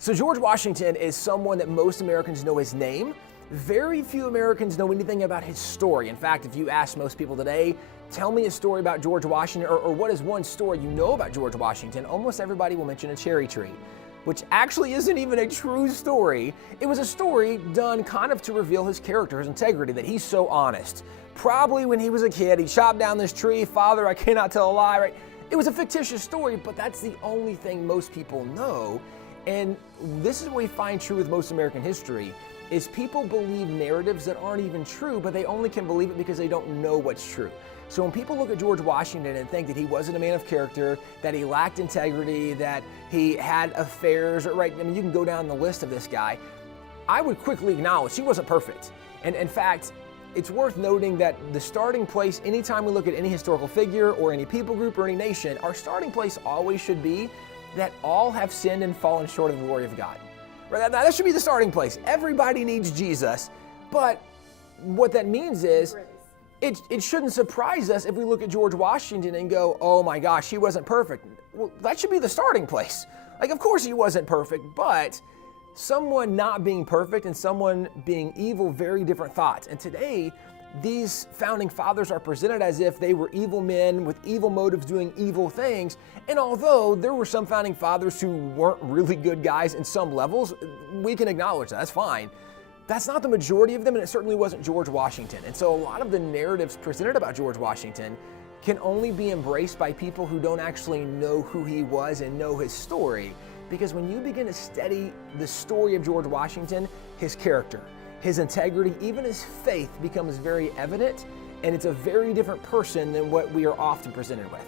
So George Washington is someone that most Americans know his name. Very few Americans know anything about his story. In fact, if you ask most people today, tell me a story about George Washington, or what is one story you know about George Washington, almost everybody will mention a cherry tree, which actually isn't even a true story. It was a story done kind of to reveal his character, his integrity, that he's so honest. Probably when he was a kid, he chopped down this tree. Father, I cannot tell a lie, right? It was a fictitious story, but that's the only thing most people know. And this is what we find true with most American history, is people believe narratives that aren't even true, but they only can believe it because they don't know what's true. So when people look at George Washington and think that he wasn't a man of character, that he lacked integrity, that he had affairs, right? I mean, you can go down the list of this guy. I would quickly acknowledge he wasn't perfect. And in fact, it's worth noting that the starting place, anytime we look at any historical figure or any people group or any nation, our starting place always should be that all have sinned and fallen short of the glory of God. Right? That should be the starting place. Everybody needs Jesus, but what that means is it shouldn't surprise us if we look at George Washington and go, oh my gosh, he wasn't perfect. Well, that should be the starting place. Like, of course he wasn't perfect, but someone not being perfect and someone being evil, very different thoughts. And today, these founding fathers are presented as if they were evil men with evil motives doing evil things. And although there were some founding fathers who weren't really good guys in some levels, we can acknowledge that, that's fine. That's not the majority of them, and it certainly wasn't George Washington. And so a lot of the narratives presented about George Washington can only be embraced by people who don't actually know who he was and know his story. Because when you begin to study the story of George Washington, his character, his integrity, even his faith becomes very evident, and it's a very different person than what we are often presented with.